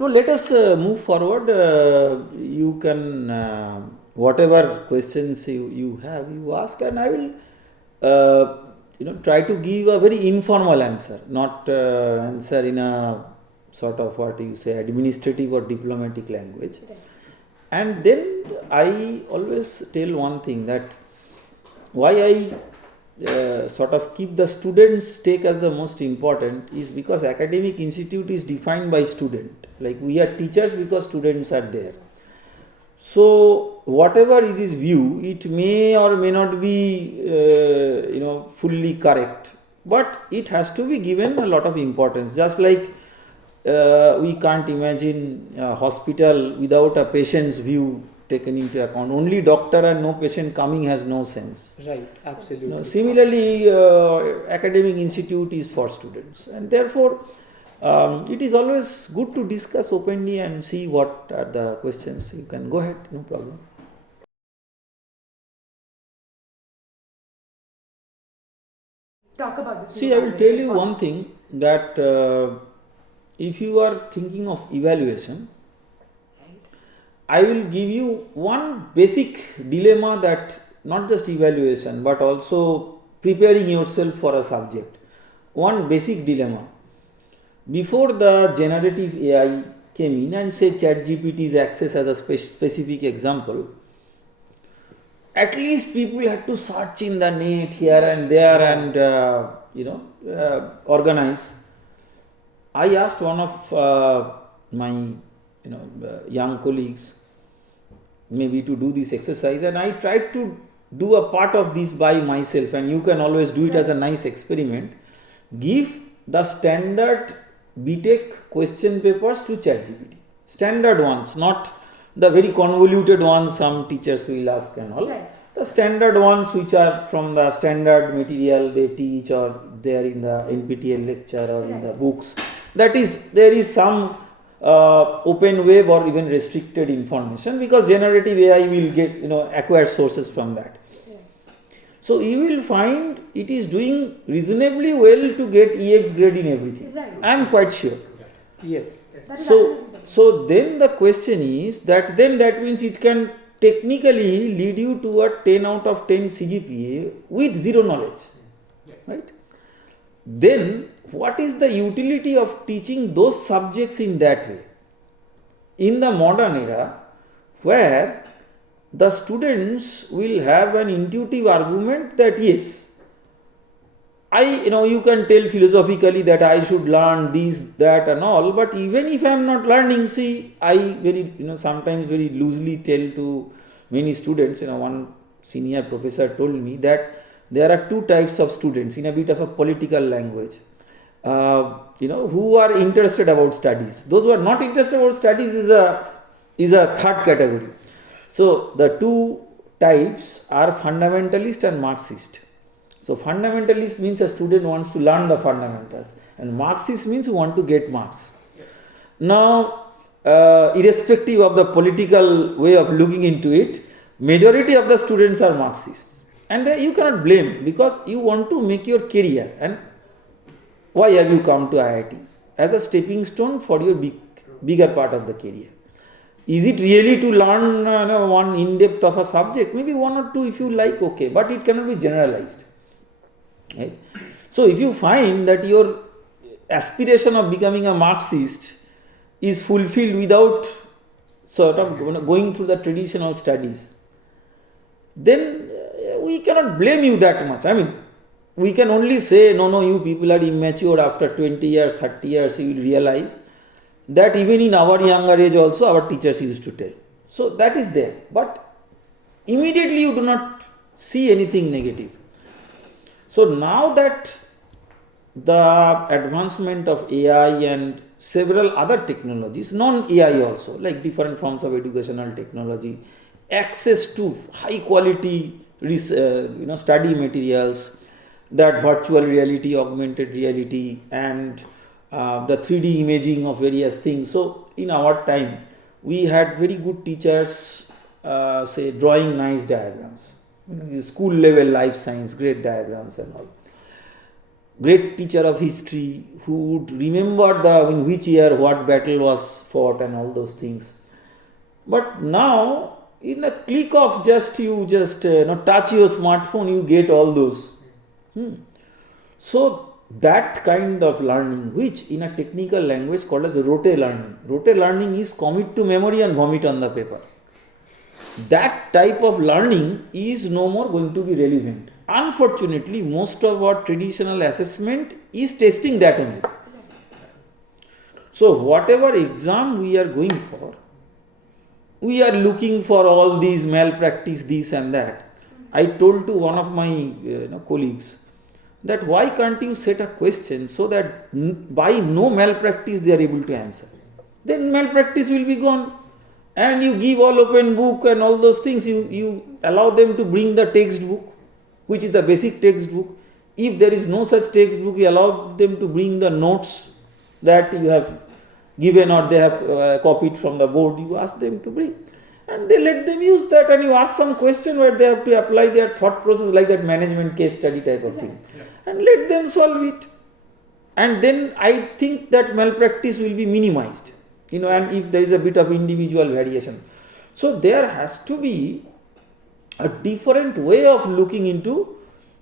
No, let us move forward. You can, whatever questions you have, you ask, and I will, try to give a very informal answer, not answer in a sort of what you say administrative or diplomatic language. Right. And then I always tell one thing, that why I sort of keep the students' take as the most important is because academic institute is defined by student. Like we are teachers because students are there. So whatever is his view, it may or may not be fully correct, but it has to be given a lot of importance. Just like we can't imagine a hospital without a patient's view taken into account. Only doctor and no patient coming has no sense. Right, absolutely. Similarly, academic institute is for students, and therefore it is always good to discuss openly and see what are the questions. You can go ahead, no problem. Talk about this. See, I will tell you one thing, that if you are thinking of evaluation, I will give you one basic dilemma, that not just evaluation but also preparing yourself for a subject. One basic dilemma. Before the generative AI came in, and say ChatGPT's access as a specific example, at least people had to search in the net here and there and organize. I asked one of my young colleagues maybe to do this exercise, and I tried to do a part of this by myself, and you can always do it as a nice experiment. Give the standard BTech question papers to ChatGPT, standard ones, not the very convoluted ones some teachers will ask and all. Right. The standard ones which are from the standard material they teach, or they are in the NPTEL lecture or in the books. That is, there is some open web or even restricted information, because generative AI will get acquire sources from that. So you will find it is doing reasonably well to get EX grade in everything. Right. I am quite sure. Yes. So then the question is that means it can technically lead you to a 10 out of 10 CGPA with zero knowledge, right? Then what is the utility of teaching those subjects in that way? In the modern era, where the students will have an intuitive argument that yes, you can tell philosophically that I should learn this, that and all, but even if I am not learning, see, I very, sometimes very loosely tell to many students, one senior professor told me that there are two types of students, in a bit of a political language, who are interested about studies. Those who are not interested about studies is a third category. So the two types are fundamentalist and Marxist. So fundamentalist means a student wants to learn the fundamentals, and Marxist means you want to get marks. Now, irrespective of the political way of looking into it, majority of the students are Marxists, and you cannot blame, because you want to make your career. And why have you come to IIT? As a stepping stone for your bigger part of the career. Is it really to learn one in depth of a subject? Maybe one or two if you like, okay, but it cannot be generalized. Right? So if you find that your aspiration of becoming a Marxist is fulfilled without sort of going through the traditional studies, then we cannot blame you that much. I mean, we can only say, no, you people are immature. After 20 years, 30 years, you will realize that even in our younger age also our teachers used to tell. So that is there. But immediately you do not see anything negative. So now that the advancement of AI and several other technologies, non-AI also, like different forms of educational technology, access to high quality study materials, that virtual reality, augmented reality, and the 3D imaging of various things. So in our time, we had very good teachers, say drawing nice diagrams, school level life science, great diagrams and all. great teacher of history who would remember in which year what battle was fought and all those things. But now, in a click of you just touch your smartphone, you get all those. So that kind of learning, which in a technical language called as rote learning. Rote learning is commit to memory and vomit on the paper. That type of learning is no more going to be relevant. Unfortunately, most of our traditional assessment is testing that only. So whatever exam we are going for, we are looking for all these malpractice, this and that. I told to one of my colleagues that why can't you set a question so that by no malpractice they are able to answer. Then malpractice will be gone. And you give all open book and all those things, you allow them to bring the textbook, which is the basic textbook. If there is no such textbook, you allow them to bring the notes that you have given or they have copied from the board, you ask them to bring. And they let them use that, and you ask some question where they have to apply their thought process, like that management case study type of thing. And let them solve it. And then I think that malpractice will be minimized. And if there is a bit of individual variation. So there has to be a different way of looking into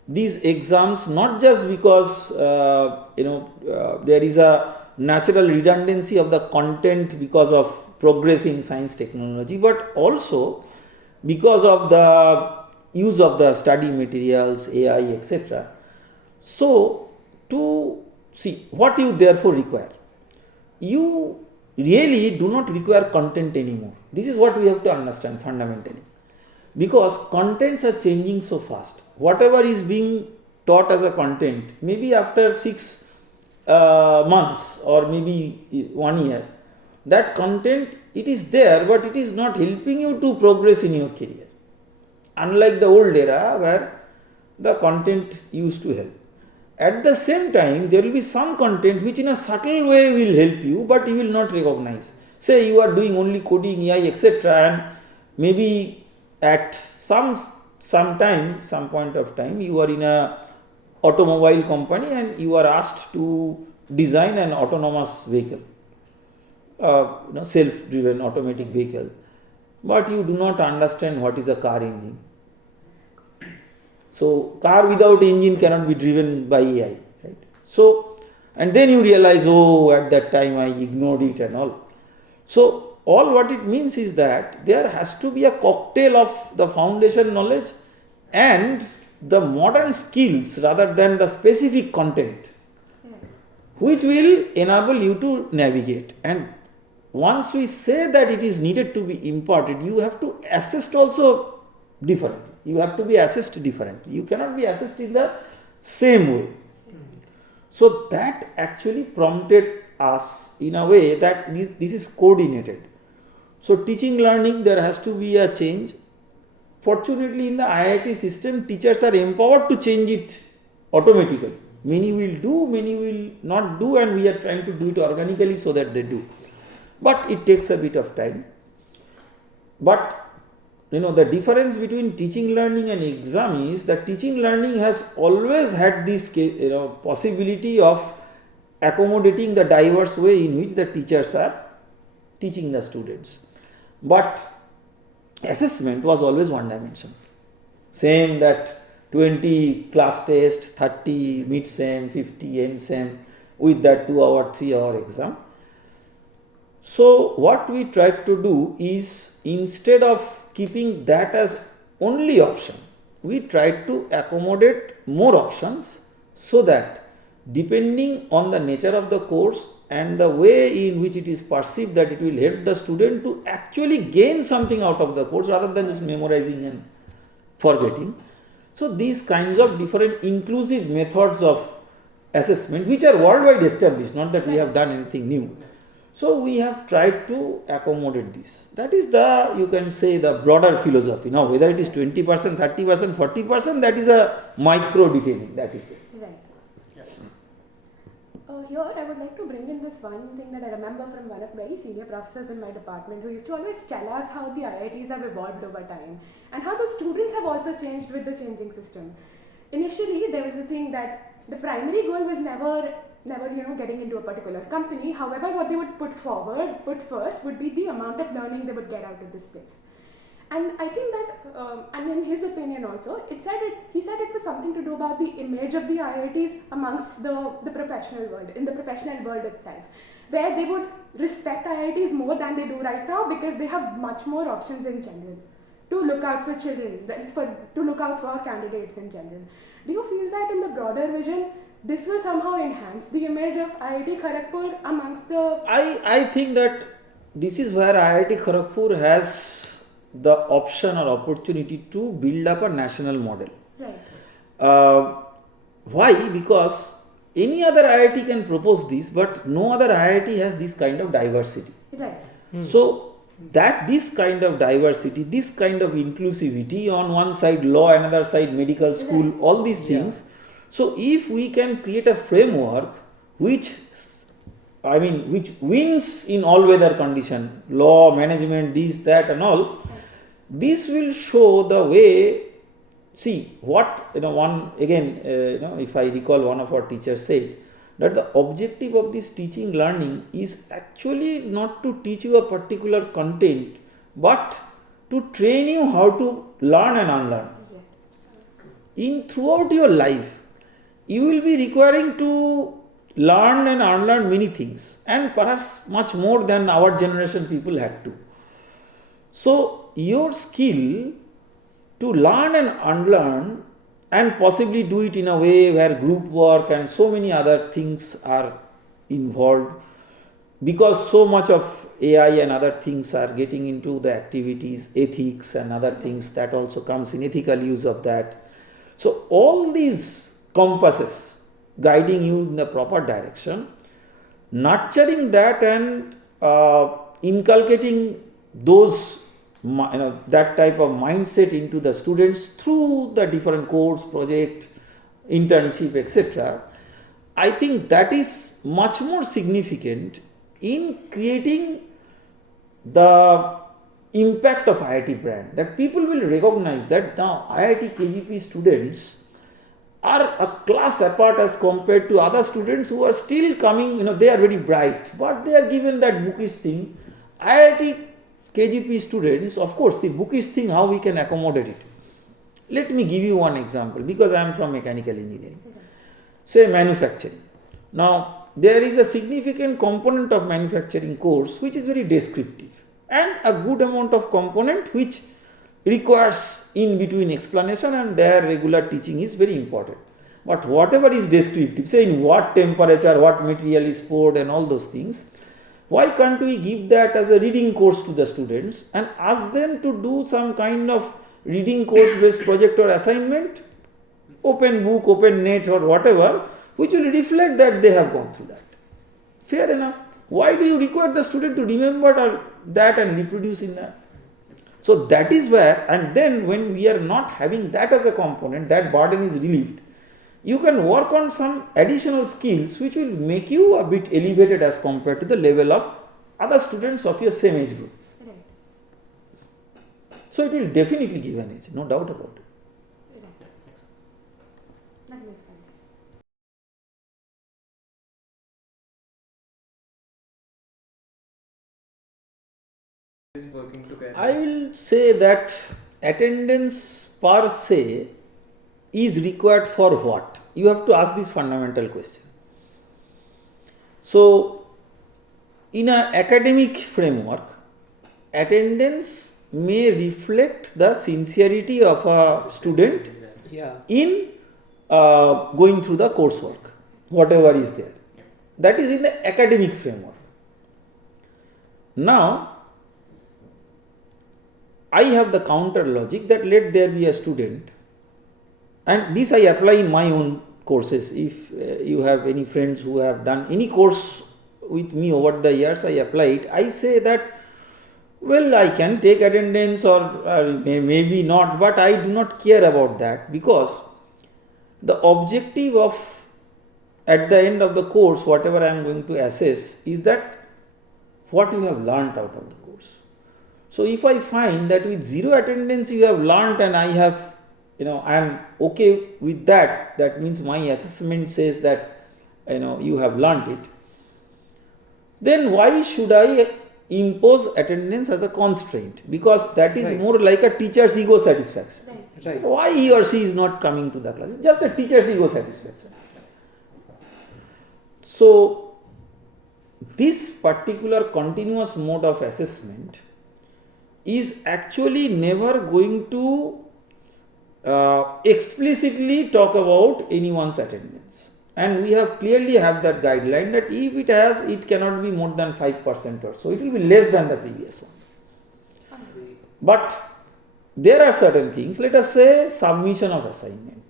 these exams, not just because there is a natural redundancy of the content because of progress in science technology, but also because of the use of the study materials, AI, etc. So to see what you therefore require, you really do not require content anymore. This is what we have to understand fundamentally, because contents are changing so fast. Whatever is being taught as a content, maybe after 6 months or maybe 1 year, that content, it is there, but it is not helping you to progress in your career. Unlike the old era where the content used to help. At the same time, there will be some content which in a subtle way will help you, but you will not recognize. Say you are doing only coding, AI, etc. and maybe at some point of time, you are in a automobile company and you are asked to design an autonomous vehicle, self-driven automatic vehicle, but you do not understand what is a car engine. So car without engine cannot be driven by AI, right? So, and then you realize, at that time I ignored it and all. So all what it means is that there has to be a cocktail of the foundation knowledge and the modern skills rather than the specific content, which will enable you to navigate. And once we say that it is needed to be imparted, you have to assess also differently. You have to be assessed differently. You cannot be assessed in the same way. So that actually prompted us in a way that this is coordinated. So teaching learning, there has to be a change. Fortunately, in the IIT system, teachers are empowered to change it automatically. Many will do, many will not do, and we are trying to do it organically so that they do. But it takes a bit of time. But the difference between teaching learning and exam is that teaching learning has always had this possibility of accommodating the diverse way in which the teachers are teaching the students. But assessment was always one dimension. Same that 20 class test, 30 mid-sem, 50 end-sem with that 2 hour, 3 hour exam. So what we tried to do is, instead of keeping that as only option, we tried to accommodate more options so that depending on the nature of the course and the way in which it is perceived that it will help the student to actually gain something out of the course rather than just memorizing and forgetting. So these kinds of different inclusive methods of assessment, which are worldwide established, not that we have done anything new. So we have tried to accommodate this. That is the, you can say, the broader philosophy. Now whether it is 20%, 30%, 40%, that is a micro detailing, that is it. Right. Here I would like to bring in this one thing that I remember from one of very senior professors in my department, who used to always tell us how the IITs have evolved over time and how the students have also changed with the changing system. Initially there was a thing that The primary goal was never getting into a particular company. However, what they would put first would be the amount of learning they would get out of this place. And I think that, and in his opinion also, he said it was something to do about the image of the IITs amongst the professional world, in the professional world itself, where they would respect IITs more than they do right now because they have much more options in general to look out for children, to look out for candidates in general. Do you feel that in the broader vision, this will somehow enhance the image of IIT Kharagpur amongst the... I think that this is where IIT Kharagpur has the option or opportunity to build up a national model. Right. Why? Because any other IIT can propose this, but no other IIT has this kind of diversity. Right. So that this kind of diversity, this kind of inclusivity, on one side law, another side medical school, Right. all these things. So if we can create a framework which wins in all weather condition, law, management, this, that and all, this will show the way. See what, if I recall, one of our teachers said that the objective of this teaching learning is actually not to teach you a particular content, but to train you how to learn and unlearn. Yes. Throughout your life, you will be requiring to learn and unlearn many things, and perhaps much more than our generation people had to. So your skill to learn and unlearn, and possibly do it in a way where group work and so many other things are involved, because so much of AI and other things are getting into the activities, ethics and other things, that also comes in ethical use of that. So all these compasses guiding you in the proper direction, nurturing that and inculcating those that type of mindset into the students through the different course, project, internship, etc. I think that is much more significant in creating the impact of IIT brand, that people will recognize that now IIT KGP students are a class apart as compared to other students who are still coming, they are very bright, but they are given that bookish thing. IIT KGP students, of course, the bookish thing, how we can accommodate it. Let me give you one example, because I am from mechanical engineering. Say manufacturing. Now, there is a significant component of manufacturing course which is very descriptive, and a good amount of component which requires in between explanation, and their regular teaching is very important. But whatever is descriptive, say in what temperature, what material is poured and all those things, why can't we give that as a reading course to the students and ask them to do some kind of reading course based project or assignment, open book, open net or whatever, which will reflect that they have gone through that. Fair enough. Why do you require the student to remember that and reproduce in that? So that is where, and then when we are not having that as a component, that burden is relieved. You can work on some additional skills which will make you a bit elevated as compared to the level of other students of your same age group. Right. So it will definitely give an edge, no doubt about it. Right. That makes sense. Is working together. I will say that attendance per se is required for what? You have to ask this fundamental question. So, in an academic framework, attendance may reflect the sincerity of a student in going through the coursework, whatever is there. That is in the academic framework. Now, I have the counter logic that let there be a student, and this I apply in my own courses. If you have any friends who have done any course with me over the years, I apply it. I say that, well, I can take attendance or maybe not, but I do not care about that, because the objective of, at the end of the course, whatever I am going to assess is that what you have learnt out of the course. So if I find that with zero attendance you have learnt and I have I am okay with that, that means my assessment says that you have learnt it, then why should I impose attendance as a constraint? Because that is Right. more like a teacher's ego satisfaction. Right. Right. Why he or she is not coming to the class? It's just a teacher's ego satisfaction. So, this particular continuous mode of assessment is actually never going to explicitly talk about anyone's attendance. And we have clearly have that guideline that if it has, it cannot be more than 5% or so. It will be less than the previous one. But there are certain things, let us say submission of assignment,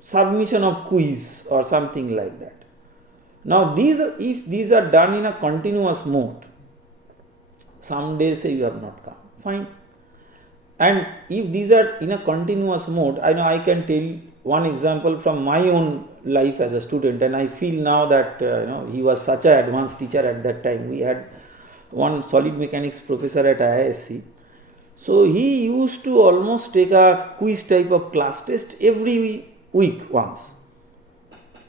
submission of quiz or something like that. Now if these are done in a continuous mode, some days say you have not come, fine. And if these are in a continuous mode, I know I can tell one example from my own life as a student, and I feel now that he was such an advanced teacher at that time. We had one solid mechanics professor at IISc. So he used to almost take a quiz type of class test every week once,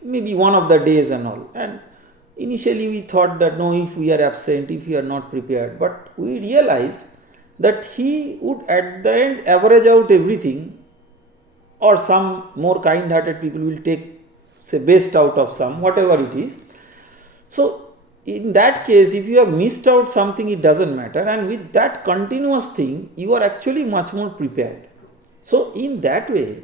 maybe one of the days and all. And initially we thought that no, if we are absent, if we are not prepared, but we realized that he would at the end average out everything, or some more kind-hearted people will take, say, best out of some, whatever it is. So in that case, if you have missed out something, it doesn't matter, and with that continuous thing, you are actually much more prepared. So in that way,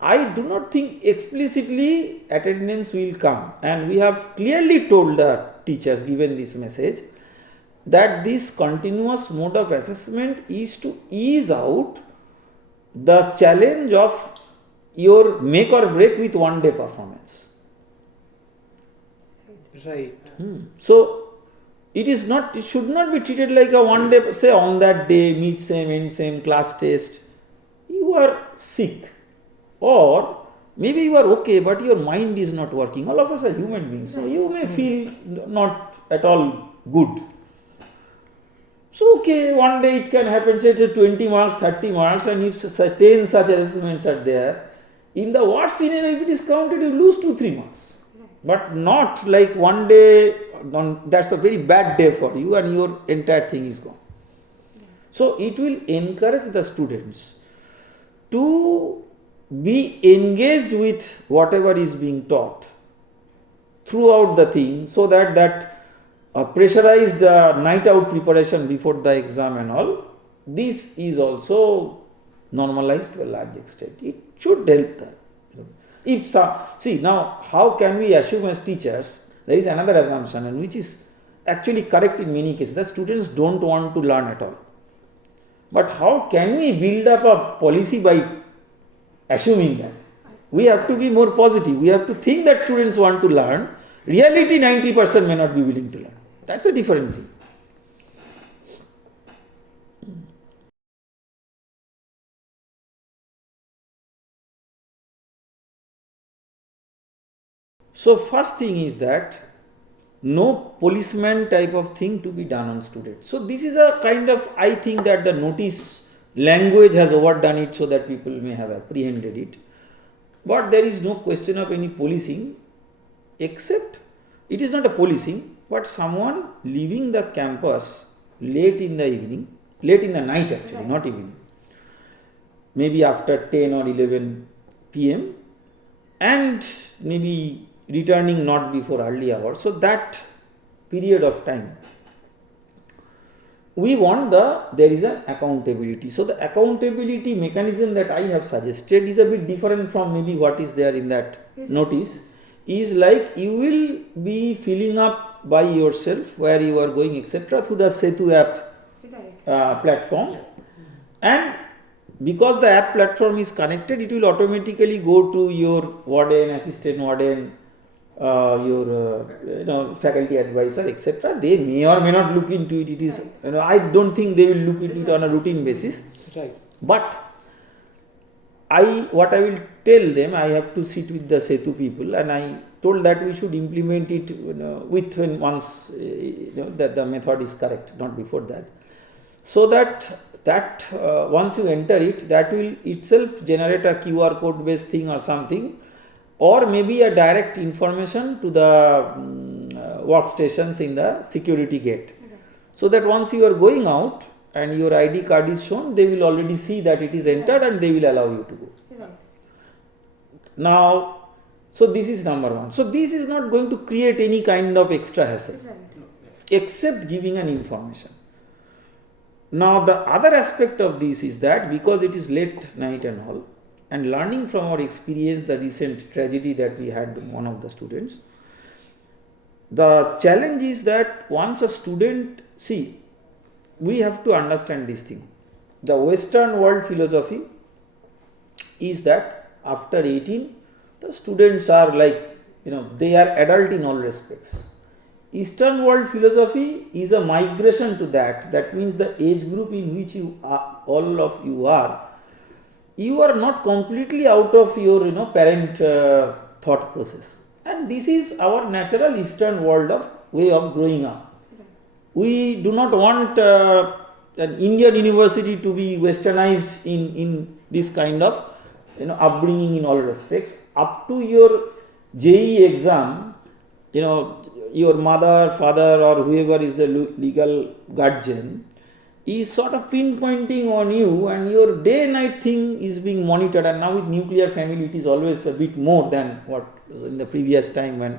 I do not think explicitly attendance will come, and we have clearly told the teachers, given this message, that this continuous mode of assessment is to ease out the challenge of your make or break with one day performance. Right. So it should not be treated like a one day, say on that day, meet same, end same, class test. You are sick, or maybe you are okay, but your mind is not working. All of us are human beings, so you may feel not at all good. So okay, one day it can happen, say 20 marks, 30 marks, and if 10 such assessments are there, in the worst scenario, if it is counted, you lose 2-3 marks. But not like one day, that's a very bad day for you and your entire thing is gone. So it will encourage the students to be engaged with whatever is being taught throughout the thing, so that pressurize the night out preparation before the exam and all. This is also normalized to a large extent. It should help them. See, now how can we assume as teachers, there is another assumption, and which is actually correct in many cases, that students don't want to learn at all. But how can we build up a policy by assuming that? We have to be more positive. We have to think that students want to learn. Reality, 90% may not be willing to learn. That's a different thing. So first thing is that no policeman type of thing to be done on students. So this is a kind of, I think that the notice language has overdone it so that people may have apprehended it. But there is no question of any policing, except it is not a policing, but someone leaving the campus late in the evening, late in the night actually, Right. not evening, maybe after 10 or 11 p.m. and maybe returning not before early hours. So that period of time, we want there is an accountability. So the accountability mechanism that I have suggested is a bit different from maybe what is there in that notice. Is like you will be filling up by yourself where you are going, etc., through the Setu app Right. platform, and because the app platform is connected, it will automatically go to your warden, assistant warden, your faculty advisor, etc. They may or may not look into it. It is, I don't think they will look into it on a routine basis. Right. But what I will tell them, I have to sit with the Setu people, and I told that we should implement it with when once that the method is correct, not before that. so that once you enter it, that will itself generate a QR code based thing or something, or maybe a direct information to the workstations in the security gate. So that once you are going out and your ID card is shown, they will already see that it is entered and they will allow you to go. Now, so this is number one. So this is not going to create any kind of extra hassle, except giving an information. Now the other aspect of this is that because it is late night and all, and learning from our experience, the recent tragedy that we had with one of the students, the challenge is that once a student, see, we have to understand this thing. The Western world philosophy is that after 18, the students are like, they are adult in all respects. Eastern world philosophy is a migration to that. That means the age group in which you are, all of you are not completely out of your parent thought process. And this is our natural Eastern world of way of growing up. We do not want an Indian university to be westernized in this kind of upbringing in all respects. Up to your JEE exam, your mother, father, or whoever is the legal guardian is sort of pinpointing on you, and your day-night thing is being monitored. And now with nuclear family, it is always a bit more than what in the previous time when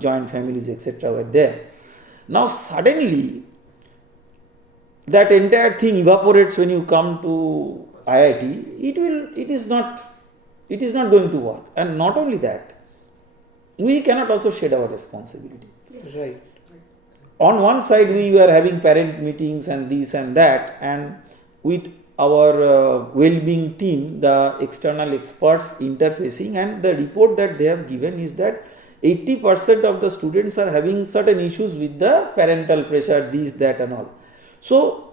joint families, etc., were there. Now suddenly, that entire thing evaporates when you come to IIT. It is not going to work. And not only that, we cannot also shed our responsibility. Right. On one side, we were having parent meetings and this and that, and with our well-being team, the external experts interfacing, and the report that they have given is that 80% of the students are having certain issues with the parental pressure, this, that, and all. So,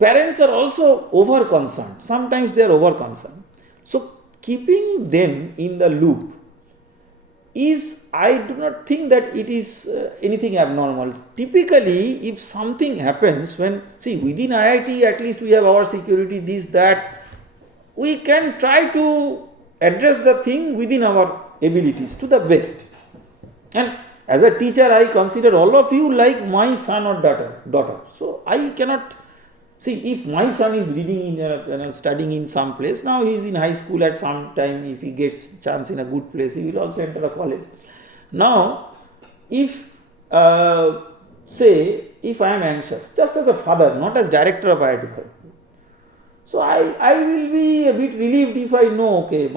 parents are also over concerned. Sometimes they are over concerned. So, keeping them in the loop is, I do not think that it is anything abnormal. Typically, if something happens within IIT, at least we have our security, this, that, we can try to address the thing within our abilities to the best. And as a teacher, I consider all of you like my son or daughter. So I cannot if my son is reading in studying in some place, now he is in high school at some time, if he gets chance in a good place, he will also enter a college. Now, if if I am anxious, just as a father, not as director of IIT Kharagpur, so I will be a bit relieved if I know, okay,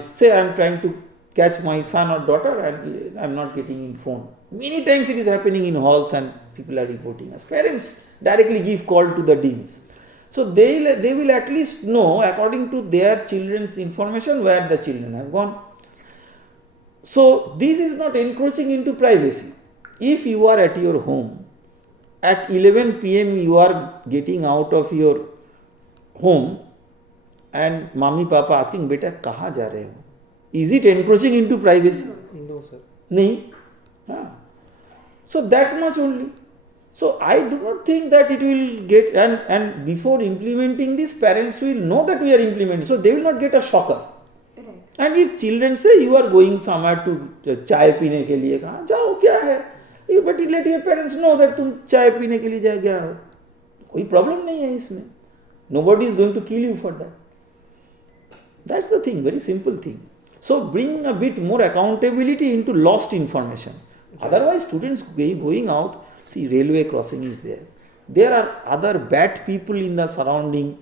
say I am trying to catch my son or daughter and I am not getting in phone. Many times it is happening in halls and people are reporting us. Parents directly give call to the deans. So they will at least know according to their children's information where the children have gone. So this is not encroaching into privacy. If you are at your home, at 11 PM you are getting out of your home and mommy papa asking, beta kahan ja rahe ho? Is it encroaching into privacy? No, sir. Nahi. So that much only. So I do not think that it will get, and before implementing this, parents will know that we are implementing, so they will not get a shocker. Right. And if children say you are going somewhere to chai पीने के लिए, कहाँ जाओ क्या है? But let your parents know that तुम चाय पीने के लिए जा गया हो. कोई problem नहीं है इसमें. Nobody is going to kill you for that. That's the thing, very simple thing. So bring a bit more accountability into lost information. Otherwise, students going out, see, railway crossing is there. There are other bad people in the surrounding,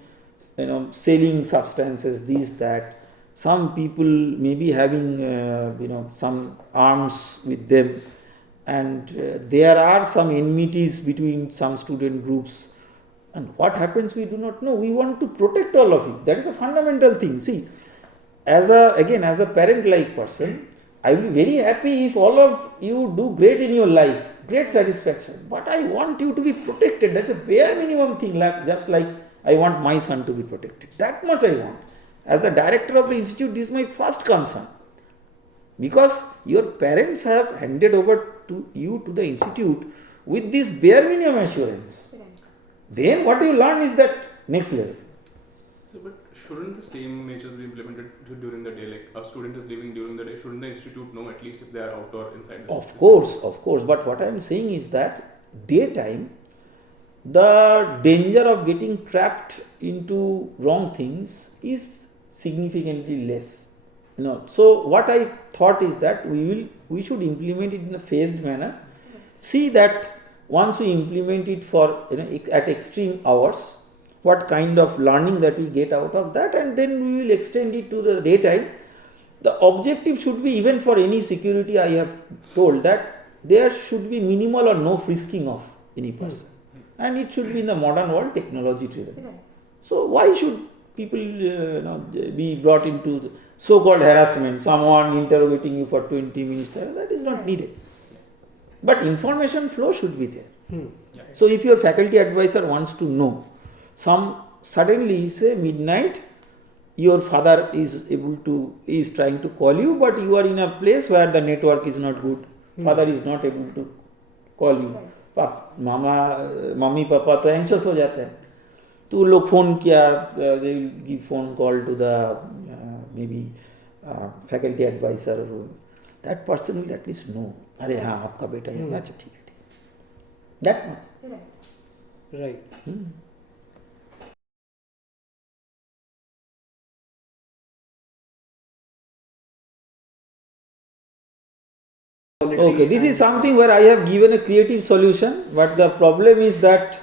selling substances, this, that. Some people may be having, some arms with them, and there are some enmities between some student groups. And what happens, we do not know. We want to protect all of you. That is a fundamental thing. See, as a parent-like person, I will be very happy if all of you do great in your life, great satisfaction. But I want you to be protected. That's a bare minimum thing, just like I want my son to be protected. That much I want. As the director of the institute, this is my first concern. Because your parents have handed over to you to the institute with this bare minimum assurance, Right. then what you learn is that next level. So, but shouldn't the same measures be implemented during the day? Like a student is leaving during the day, shouldn't the institute know at least if they are out or inside the Of course. But what I am saying is that daytime, the danger of getting trapped into wrong things is significantly less. So what I thought is that we should implement it in a phased manner. See that once we implement it for at extreme hours, what kind of learning that we get out of that, and then we will extend it to the daytime. The objective should be, even for any security, I have told that there should be minimal or no frisking of any person, and it should be in the modern world technology driven. Right. So why should people be brought into the so-called harassment? Someone interrogating you for 20 minutes, that is not needed. But information flow should be there. So if your faculty advisor wants to know, suddenly say midnight, your father is trying to call you, but you are in a place where the network is not good. Father is not able to call you. Mummy papa तो anxious हो जाते हैं. तो लोग phone किया, they will give phone call to the maybe faculty advisor. That person will at least know. अरे हाँ आपका बेटा है, अच्छा ठीक है. That much. Right. Okay, this is something where I have given a creative solution, but the problem is that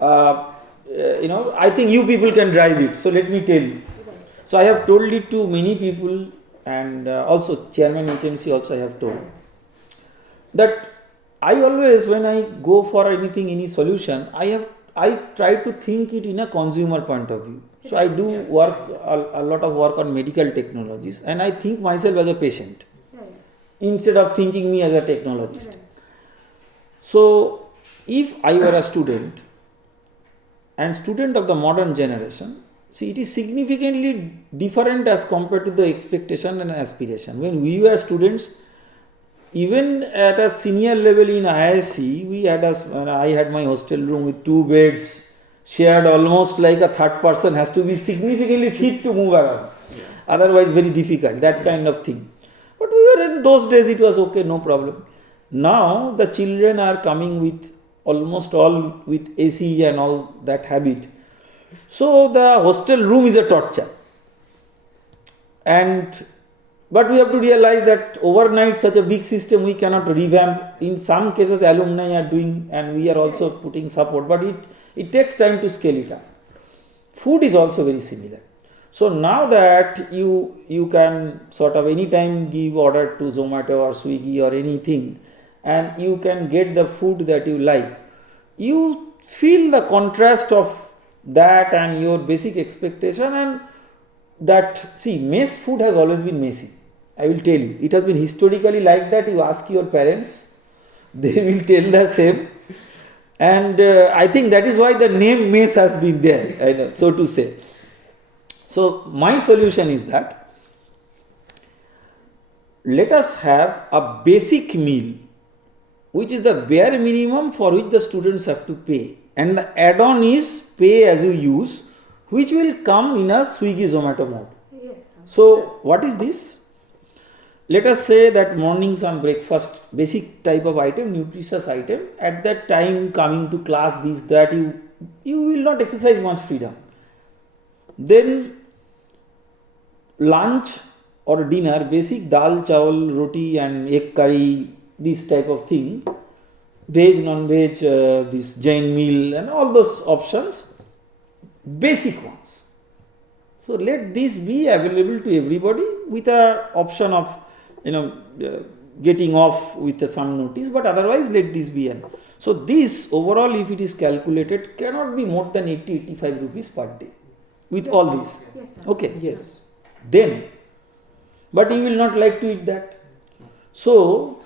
I think you people can drive it. So let me tell you. So I have told it to many people, and also Chairman HMC also I have told that I always, when I go for anything, any solution, I try to think it in a consumer point of view. So I do work a lot of work on medical technologies, and I think myself as a patient instead of thinking me as a technologist. Right. So if I were a student and student of the modern generation, see, it is significantly different as compared to the expectation and aspiration. When we were students, even at a senior level in IISc, I had my hostel room with 2 beds, shared almost like a third person has to be significantly fit to move around. Otherwise very difficult, that kind of thing. But we were in those days, it was okay, no problem. Now the children are coming with almost all with AC and all that habit. So the hostel room is a torture. But we have to realize that overnight such a big system we cannot revamp. In some cases alumni are doing, and we are also putting support, but it takes time to scale it up. Food is also very similar. So now that you can sort of anytime give order to Zomato or Swiggy or anything, and you can get the food that you like, you feel the contrast of that and your basic expectation, and that, see, mess food has always been messy. I will tell you, it has been historically like that. You ask your parents, they will tell the same. And I think that is why the name mess has been there, so to say. So my solution is that let us have a basic meal, which is the bare minimum for which the students have to pay, and the add-on is pay as you use, which will come in a Swiggy Zomato mode. Yes, sir. So what is this? Let us say that morning some breakfast, basic type of item, nutritious item. At that time coming to class, this, that, you will not exercise much freedom. Then lunch or dinner, basic dal, chawal, roti and egg curry, this type of thing, veg, non-veg, this Jain meal and all those options, basic ones. So let this be available to everybody with a option of getting off with some notice, but otherwise let this be an. So this overall, if it is calculated, cannot be more than 80-85 rupees per day with all this. Yes, sir. Okay. Yes. Then, but you will not like to eat that. So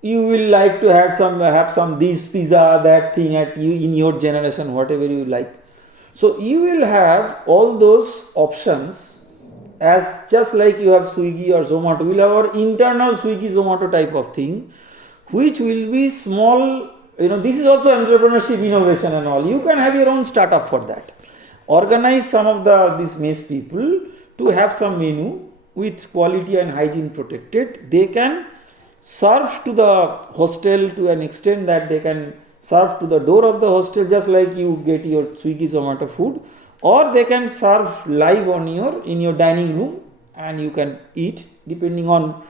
you will like to have some this pizza, that thing at you in your generation, whatever you like. So you will have all those options, as just like you have Swiggy or Zomato. We will have our internal Swiggy Zomato type of thing, which will be small, this is also entrepreneurship, innovation and all. You can have your own startup for that. Organize some of these mess people to have some menu with quality and hygiene protected. They can serve to the hostel to an extent that they can serve to the door of the hostel, just like you get your Swiggy Zomato food, or they can serve live in your dining room and you can eat depending on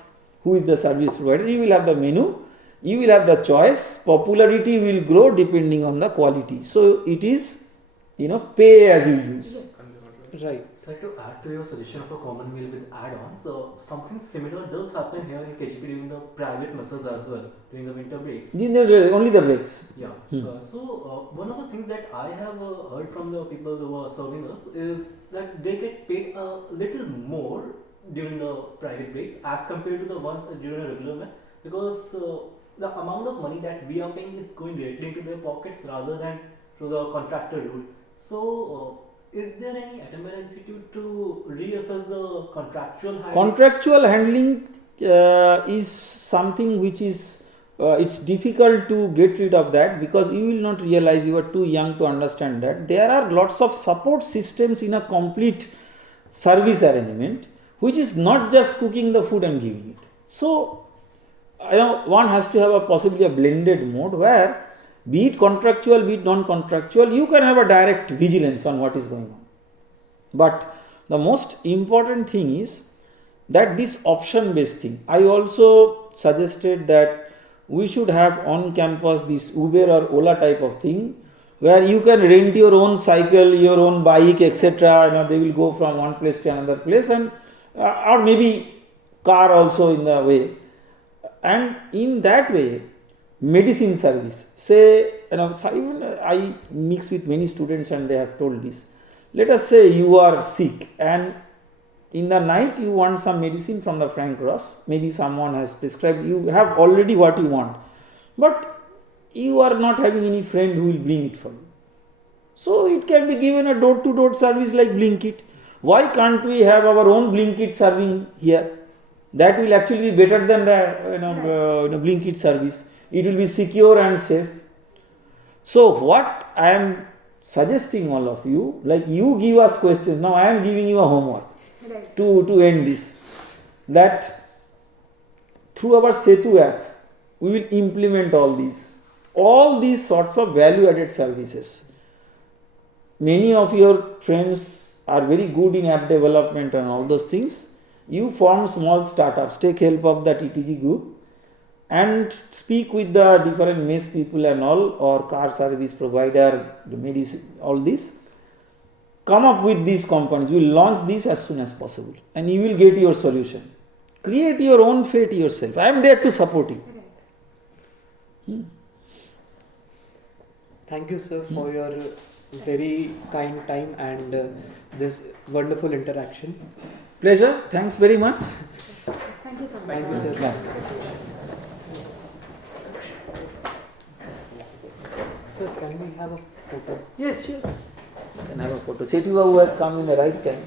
who is the service provider. You will have the menu, you will have the choice. Popularity will grow depending on the quality. So it is, pay as you use. Right. So to add to your suggestion of a common meal with add-ons, something similar does happen here in KGP during the private messes as well, during the winter breaks. Only the breaks. Yeah. One of the things that I have heard from the people who are serving us is that they get paid a little more during the private breaks as compared to the ones during a regular mess, because the amount of money that we are paying is going directly into their pockets rather than through the contractor route. So, is there any attempt by the institute to reassess the contractual handling? Contractual handling is something which is, it's difficult to get rid of that, because you will not realize, you are too young to understand that. There are lots of support systems in a complete service arrangement, which is not just cooking the food and giving it. So, one has to have possibly a blended mode where, be it contractual, be it non-contractual, you can have a direct vigilance on what is going on. But the most important thing is that this option-based thing. I also suggested that we should have on campus this Uber or Ola type of thing, where you can rent your own cycle, your own bike, etc. They will go from one place to another place, and or maybe car also in the way. And in that way, medicine service, say, even I mix with many students and they have told this. Let us say you are sick and in the night you want some medicine from the Frank Ross, maybe someone has prescribed, you have already what you want, but you are not having any friend who will bring it for you. So it can be given a door-to-door service like Blinkit. Why can't we have our own Blinkit serving here? That will actually be better than the Blinkit service. It will be secure and safe. So what I am suggesting all of you, like you give us questions, now I am giving you a homework to end this, that through our Setu app, we will implement all these sorts of value added services. Many of your friends are very good in app development and all those things. You form small startups, take help of the TTG group and speak with the different mess people and all, or car service provider, the medicine, all this. Come up with these components. You will launch these as soon as possible and you will get your solution. Create your own fate yourself. I am there to support you. Thank you, sir, for your very kind time and this wonderful interaction. Pleasure. Thanks very much. Thank you so much. Thank you, sir. Yeah. Sir, can we have a photo? Yes, sure. Can have a photo. Setu Babu has come in the right time.